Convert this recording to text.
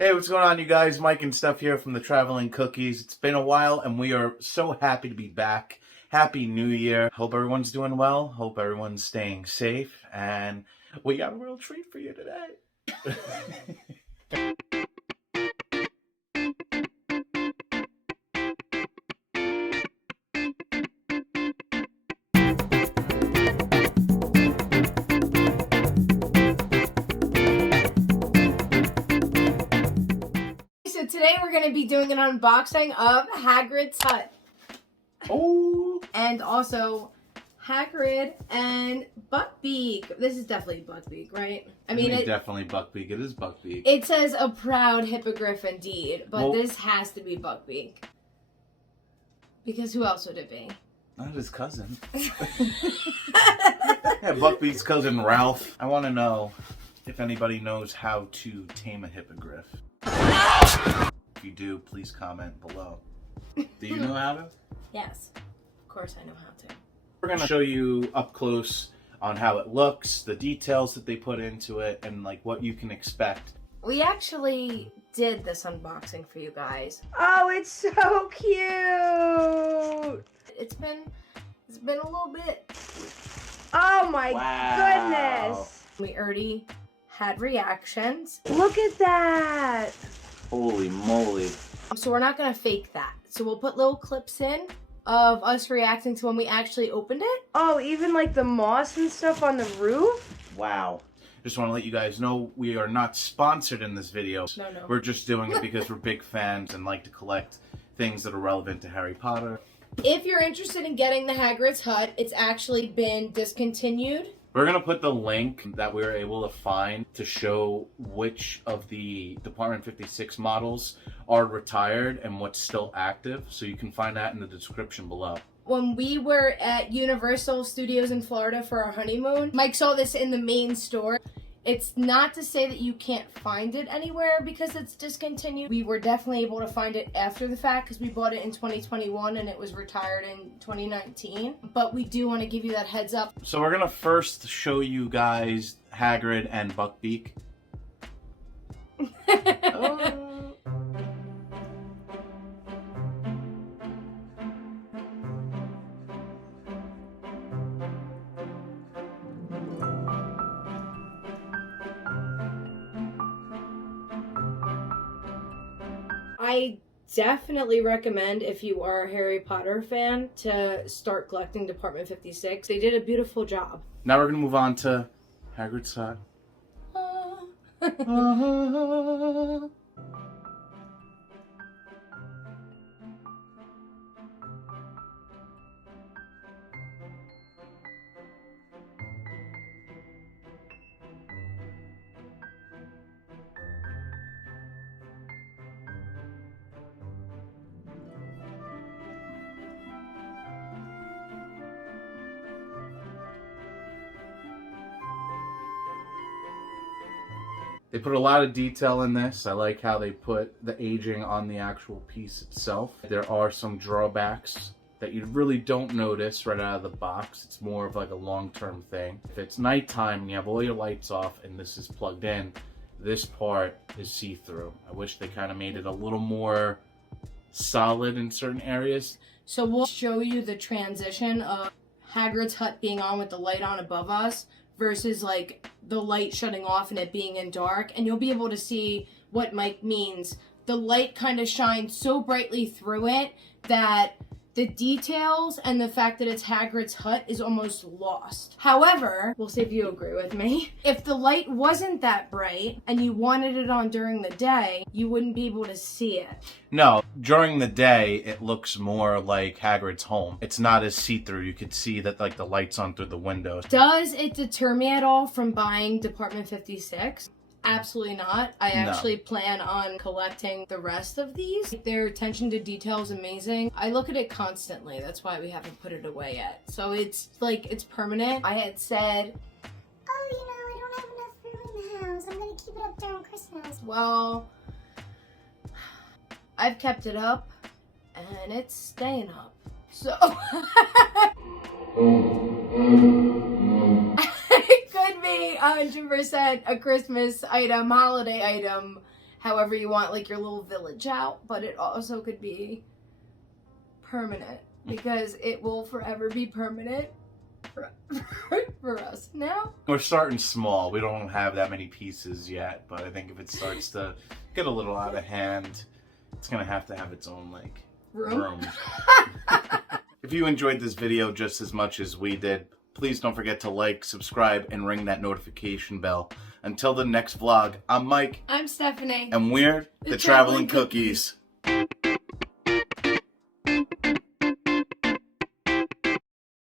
Hey, what's going on, you guys? Mike and Steph here from the Traveling Cookies. It's been a while, and we are so happy to be back. Happy New Year. Hope everyone's doing well. Hope everyone's staying safe. And we got a real treat for you today. So today we're going to be doing an unboxing of Hagrid's hut. Oh! And also Hagrid and Buckbeak. This is definitely Buckbeak, right? I mean, it's definitely Buckbeak. It is Buckbeak. It says a proud hippogriff indeed, but Well, this has to be Buckbeak. Because who else would it be? not his cousin. Yeah, Buckbeak's cousin Ralph. I want to know if anybody knows how to tame a hippogriff. If you do, please comment below. Do you know how to? Yes. Of course I know how to. We're going to show you up close on how it looks, the details that they put into it, and like what you can expect. We actually did this unboxing for you guys. Oh, it's so cute! It's been a little bit. Oh my goodness! We already had reactions. Look at that! Holy moly. So we're not going to fake that. So we'll put little clips in of us reacting to when we actually opened it. Oh, even like the moss and stuff on the roof? Wow. Just want to let you guys know we are not sponsored in this video. No. We're just doing it because we're big fans and like to collect things that are relevant to Harry Potter. If you're interested in getting the Hagrid's hut, it's actually been discontinued. We're going to put the link that we were able to find to show which of the Department 56 models are retired and what's still active. So you can find that in the description below. When we were at Universal Studios in Florida for our honeymoon, Mike saw this in the main store. It's not to say that you can't find it anywhere because it's discontinued. We were definitely able to find it after the fact because we bought it in 2021 and it was retired in 2019. But we do want to give you that heads up. So we're going to first show you guys Hagrid and Buckbeak. Oh. I definitely recommend, if you are a Harry Potter fan, to start collecting Department 56. They did a beautiful job. Now we're going to move on to Hagrid's hut. They put a lot of detail in this. I like how they put the aging on the actual piece itself. There are some drawbacks that you really don't notice right out of the box. It's more of like a long-term thing. If it's nighttime and you have all your lights off and this is plugged in, this part is see-through. I wish they kind of made it a little more solid in certain areas. So we'll show you the transition of Hagrid's hut being on with the light on above us versus like the light shutting off and it being in dark, and you'll be able to see what Mike means. The light kind of shines so brightly through it that the details and the fact that it's Hagrid's hut is almost lost. However, we'll see if you agree with me. If the light wasn't that bright and you wanted it on during the day, you wouldn't be able to see it. No, during the day, it looks more like Hagrid's home. It's not as see-through. You could see that like the light's on through the windows. Does it deter me at all from buying Department 56? Absolutely not. I actually plan on collecting the rest of these. Their attention to detail is amazing. I look at it constantly. That's why we haven't put it away yet. So it's like, it's permanent. I had said, oh, you know, I don't have enough room in the house. I'm going to keep it up during Christmas. well, I've kept it up and it's staying up. So it could be 100% a Christmas item, holiday item, however you want, like your little village out, but it also could be permanent because it will forever be permanent for us now. We're starting small. We don't have that many pieces yet, but I think if it starts to get a little out of hand, it's gonna have its own like room. If you enjoyed this video just as much as we did, please don't forget to like, subscribe, and ring that notification bell. Until the next vlog, I'm Mike. I'm Stephanie. And we're the Traveling Cookies.